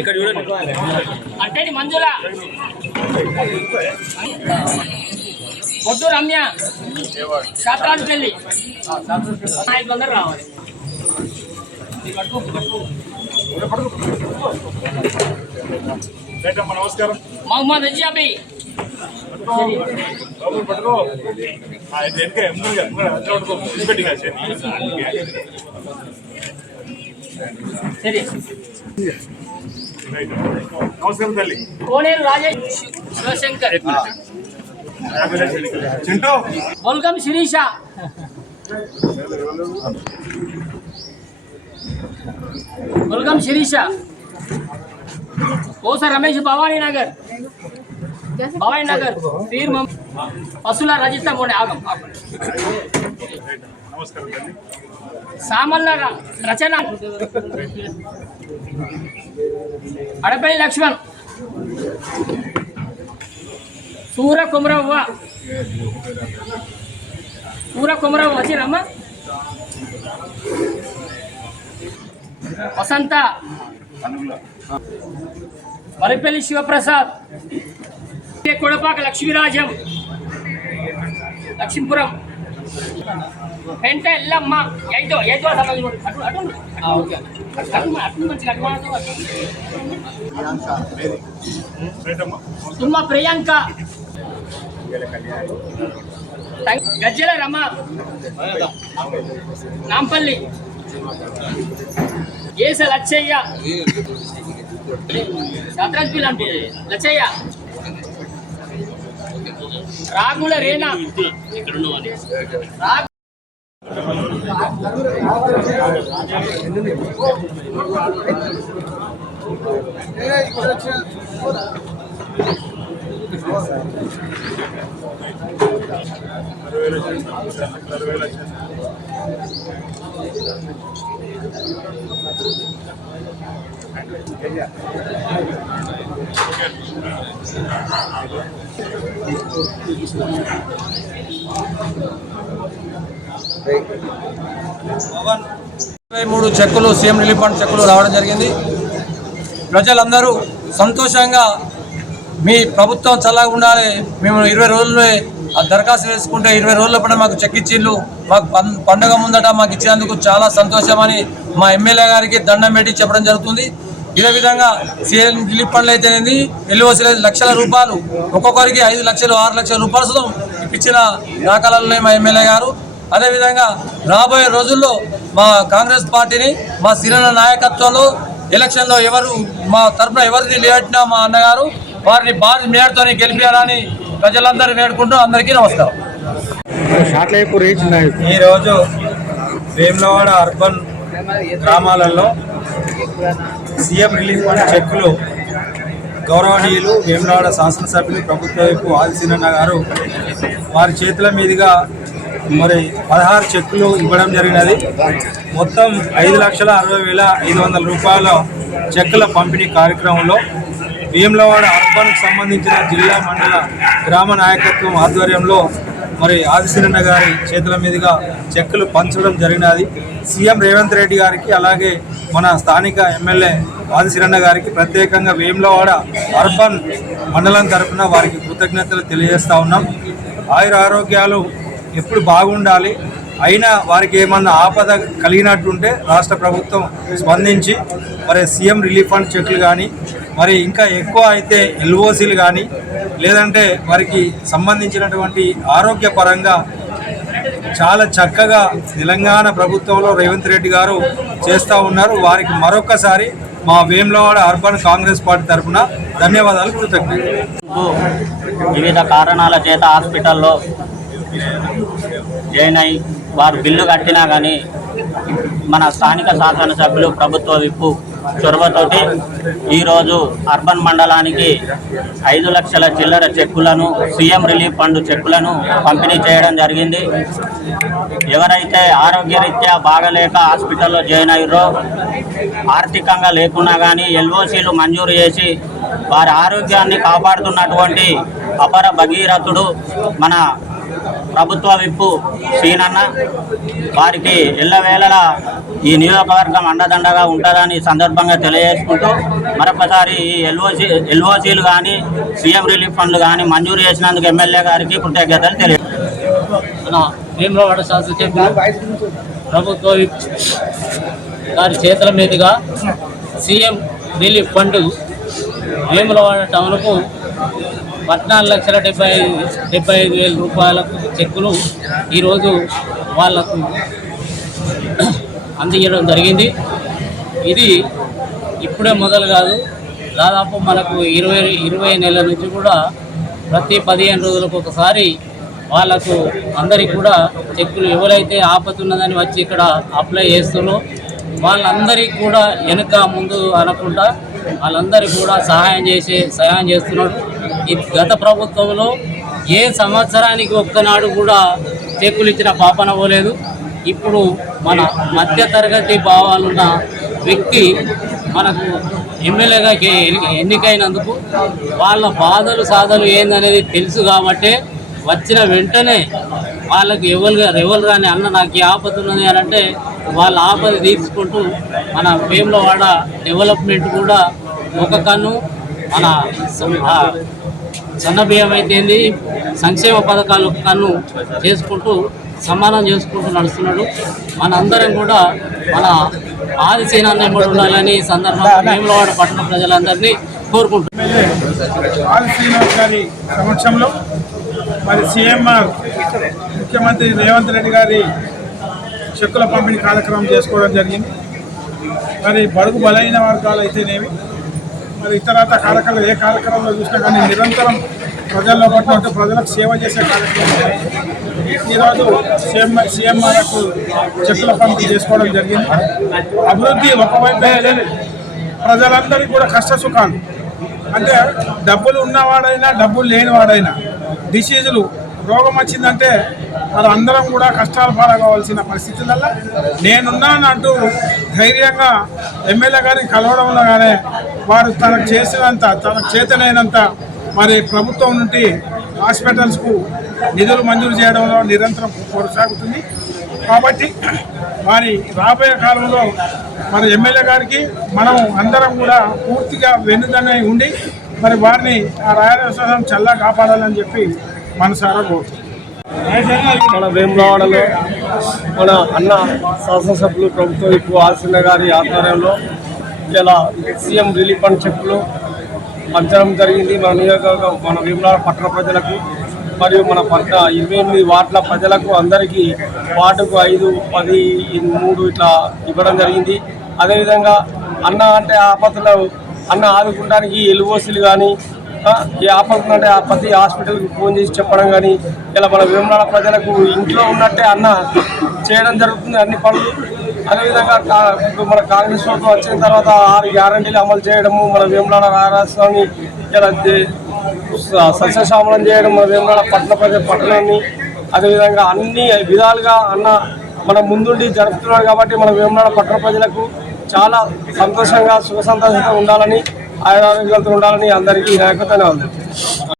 ఇక్కడ చూడండి. అంటే మంజుల. పొద్దు రమ్య. శాస్త్రానికి వెళ్ళి. ఐదు వందలు రావాలి. నమస్కారం మహమ్మద్ అజియాబి బాబు నమస్కారం తల్లి కోనేరు రాజేష్ శివశంకర్ చింటూ బొల్గం శిరీష బొల్గం శిరీష ఓస రమేష్ భవానీ నగర్ భవానీ నగర్ పీర్ పసుల రజిత మోనే ఆగం ఆగం. నమస్కారం తల్లి సామల్ల రచన. అడపల్లి లక్ష్మణ్. సూర కుమరవ్వ. సూర కుమరవ్వ వచ్చిరమ్మ వసంత. మరిపల్లి శివప్రసాద్. కొడపాక లక్ష్మీరాజం. లక్ష్మీపురం. ఎల్లమ్మ ఐదో ఐదో అటు అటు తుమ్మ ప్రియాంక గజ్జల రమ నాంపల్లి ఏస లచ్చయ్య లచ్చయ్య రాగుల రేనా రాగు. ఇరవై మూడు చెక్కులు సీఎం రిలీఫ్ ఫండ్ చెక్కులు రావడం జరిగింది. ప్రజలందరూ సంతోషంగా మీ ప్రభుత్వం చల్లగా ఉండాలి. మేము ఇరవై రోజులే దరఖాస్తు వేసుకుంటే ఇరవై రోజుల పైన మాకు చెక్ ఇచ్చిళ్ళు మాకు పండుగ పండగ ముందట మాకు ఇచ్చినందుకు చాలా సంతోషమని మా ఎమ్మెల్యే గారికి దండం పెట్టి చెప్పడం జరుగుతుంది. ఇదే విధంగా సీఎం రిలీఫ్ ఫండ్లు అయితేనేది ఎల్ఓసీ లక్షల రూపాయలు. ఒక్కొక్కరికి ఐదు లక్షలు ఆరు లక్షల రూపాయలు ఇప్పించిన దాఖలాలు మా ఎమ్మెల్యే గారు. అదేవిధంగా రాబోయే రోజుల్లో మా కాంగ్రెస్ పార్టీని మా సిరణ నాయకత్వంలో ఎలక్షన్లో ఎవరు మా తరఫున ఎవరిని లేవట్టినా మా అన్నగారు వారిని భారీ మేడతో గెలిపించాలని ప్రజలందరూ వేడుకుంటూ అందరికీ నమస్కారం. ఈరోజు వేములవాడ అర్బన్ గ్రామాలలో సీఎం రిలీఫ్ ఫండ్ చెక్కులు గౌరవనీయులు వేములవాడ శాసనసభ్యులు ప్రభుత్వ వైపు ఆదిశీనన్న గారు వారి చేతుల మీదుగా మరి పదహారు చెక్కులు ఇవ్వడం జరిగినది. మొత్తం ఐదు లక్షల అరవై వేల ఐదు వందల రూపాయల చెక్కుల పంపిణీ కార్యక్రమంలో వేములవాడ అర్బన్కు సంబంధించిన జిల్లా మండల గ్రామ నాయకత్వం ఆధ్వర్యంలో మరి ఆదిశీరన్న గారి చేతుల మీదుగా చెక్కులు పంచడం జరిగినది. సీఎం రేవంత్ రెడ్డి గారికి అలాగే మన స్థానిక ఎమ్మెల్యే ఆదిశీరన్న గారికి ప్రత్యేకంగా వేములవాడ అర్బన్ మండలం తరఫున వారికి కృతజ్ఞతలు తెలియజేస్తా ఉన్నాం. ఆయుర ఆరోగ్యాలు ఎప్పుడు బాగుండాలి అయినా వారికి ఏమన్నా ఆపద కలిగినట్టుంటే రాష్ట్ర ప్రభుత్వం స్పందించి మరి సీఎం రిలీఫ్ ఫండ్ చెట్లు కానీ మరి ఇంకా ఎక్కువ అయితే ఎల్ఓసీలు కానీ లేదంటే వారికి సంబంధించినటువంటి ఆరోగ్యపరంగా చాలా చక్కగా తెలంగాణ ప్రభుత్వంలో రేవంత్ రెడ్డి గారు చేస్తూ ఉన్నారు. వారికి మరొకసారి మా వేములవాడ అర్బన్ కాంగ్రెస్ పార్టీ తరఫున ధన్యవాదాలు కృతజ్ఞతలు. వివిధ కారణాల చేత హాస్పిటల్లో జాయిన్ అయి వారు బిల్లు కట్టినా కానీ మన స్థానిక శాసనసభ్యులు ప్రభుత్వ విప్పు చొరవతోటి ఈరోజు అర్బన్ మండలానికి ఐదు లక్షల చిల్లర చెక్కులను సీఎం రిలీఫ్ ఫండ్ చెక్కులను పంపిణీ చేయడం జరిగింది. ఎవరైతే ఆరోగ్యరీత్యా బాగలేక హాస్పిటల్లో జాయిన్ అయ్యారో ఆర్థికంగా లేకున్నా కానీ ఎల్ఓసీలు మంజూరు చేసి వారి ఆరోగ్యాన్ని కాపాడుతున్నటువంటి అపర భగీరథుడు మన ప్రభుత్వ విప్పు సీనన్న వారికి ఎల్లవేళలా ఈ నియోజకవర్గం అండదండగా ఉంటుందని సందర్భంగా తెలియజేసుకుంటూ మరొకసారి ఈ ఎల్ఓసి ఎల్ఓసీలు కానీ సీఎం రిలీఫ్ ఫండ్లు కానీ మంజూరు చేసినందుకు ఎమ్మెల్యే గారికి కృతజ్ఞతలు తెలియ మన శాసనసభ్యులు ప్రభుత్వ విప్ గారి చేతుల మీదుగా సీఎం రిలీఫ్ ఫండ్ భీమలవాడ టౌన్కు పద్నాలుగు లక్షల డెబ్బై ఐదు డెబ్బై ఐదు వేల రూపాయలకు చెక్కులు ఈరోజు వాళ్ళకు అందించడం జరిగింది. ఇది ఇప్పుడే మొదలు కాదు దాదాపు మనకు ఇరవై ఇరవై నెలల నుంచి కూడా ప్రతి పదిహేను రోజులకు ఒకసారి వాళ్ళకు అందరికి కూడా చెక్కులు ఎవరైతే ఆపతున్నదని వచ్చి ఇక్కడ అప్లై చేస్తున్నారో వాళ్ళందరికీ కూడా వెనుక ముందు అనకుండా వాళ్ళందరికీ కూడా సహాయం చేసే సహాయం చేస్తున్నారు. ఈ గత ప్రభుత్వంలో ఏ సంవత్సరానికి ఒక్కనాడు కూడా చెక్కులు ఇచ్చిన పాపన పోలేదు. ఇప్పుడు మన మధ్య తరగతి భావాలున్న వ్యక్తి మనకు ఎమ్మెల్యేగా ఎన్నికైనందుకు వాళ్ళ బాధలు సాధలు ఏందనేది తెలుసు కాబట్టే వచ్చిన వెంటనే వాళ్ళకి ఎవరు ఎవరు రాని అన్న నాకు ఏ ఆపద ఉన్నది అని అంటే వాళ్ళ ఆపది తీర్చుకుంటూ మన వేములవాడ డెవలప్మెంట్ కూడా ఒక కన్ను. మన సన్నబియ్యం అయితేంది సంక్షేమ పథకాలు ఒక కన్ను చేసుకుంటూ సమానం చేసుకుంటూ నడుస్తున్నాడు. మనందరం కూడా మన ఆదిసేనాన్ని కూడా ఉండాలని సందర్భంగా వేములవాడ పట్టణ ప్రజలందరినీ కోరుకుంటున్నాం. గారి సమక్షంలో మరి సీఎంఆర్ ముఖ్యమంత్రి రేవంత్ రెడ్డి గారి చెక్కుల పంపిణీ కార్యక్రమం చేసుకోవడం జరిగింది. మరి బడుగు బలైన వర్గాలు అయితేనేవి మరి ఇతరత కార్యక్రమాలు ఏ కార్యక్రమంలో చూసినా కానీ నిరంతరం ప్రజల్లో పట్టినట్టు ప్రజలకు సేవ చేసే కార్యక్రమం ఈరోజు సీఎం సీఎంఆర్కు చెక్కుల పంపిణీ చేసుకోవడం జరిగింది. అభివృద్ధి ఒకవైపు ప్రజలందరికీ కూడా కష్ట సుఖాలు. అంటే డబ్బులు ఉన్నవాడైనా డబ్బులు లేనివాడైనా డిసీజులు రోగం వచ్చిందంటే మరి అందరం కూడా కష్టాలు పాలవలసిన పరిస్థితులలో నేనున్నానంటూ ధైర్యంగా ఎమ్మెల్యే గారిని కలవడంలో కానీ వారు తనకు చేసినంత తనకు చేతనైనంత మరి ప్రభుత్వం నుండి హాస్పిటల్స్కు నిధులు మంజూరు చేయడంలో నిరంతరం కొనసాగుతుంది. కాబట్టి మరి రాబోయే కాలంలో మరి ఎమ్మెల్యే గారికి మనం అందరం కూడా పూర్తిగా వెన్నుదన్నై ఉండి మరి వారిని ఆ రాయలసీమ చల్లా కాపాడాలని చెప్పి మనసారా మన వేములవాడలో మన అన్న శాసనసభ్యులు ప్రభుత్వం ఇప్పుడు ఆసిన గారి ఆధ్వర్యంలో ఇలా సీఎం రిలీఫ్ ఫండ్ చెక్కులు పంచడం జరిగింది. మన నియోజకవర్గం మన వేములవాడ పట్టణ ప్రజలకు మరియు మన పట్ల ఇరవై ఎనిమిది వార్డుల ప్రజలకు అందరికీ వార్డుకు ఐదు పది మూడు ఇట్లా ఇవ్వడం జరిగింది. అదేవిధంగా అన్న అంటే ఆపదలో అన్న ఆదుకోవడానికి ఎలువోసులు కానీ ఈ ఆపకుంటే అంటే ఆ ప్రతి హాస్పిటల్కి ఫోన్ చేసి చెప్పడం కానీ ఇలా మన వేములాడ ప్రజలకు ఇంట్లో ఉన్నట్టే అన్న చేయడం జరుగుతుంది అన్ని పనులు. అదేవిధంగా కా- మన కాంగ్రెస్ ప్రభుత్వం వచ్చిన తర్వాత ఆరు గ్యారంటీలు అమలు చేయడము మన వేములాడ రాజస్వామి ఇలా దే- సస్యశ్యామలం చేయడం మన వేములాడ పట్టణ ప్రజల పట్టణాన్ని అదేవిధంగా అన్ని విధాలుగా అన్న మన ముందుండి జరుపుతున్నాడు కాబట్టి మన వేములాడ పట్టణ ప్రజలకు చాలా సంతోషంగా సుఖ సంతోషంగా ఉండాలని ఆయురారోగ్యాలతో ఉండాలని అందరికీ నాయకత్వం ఉంది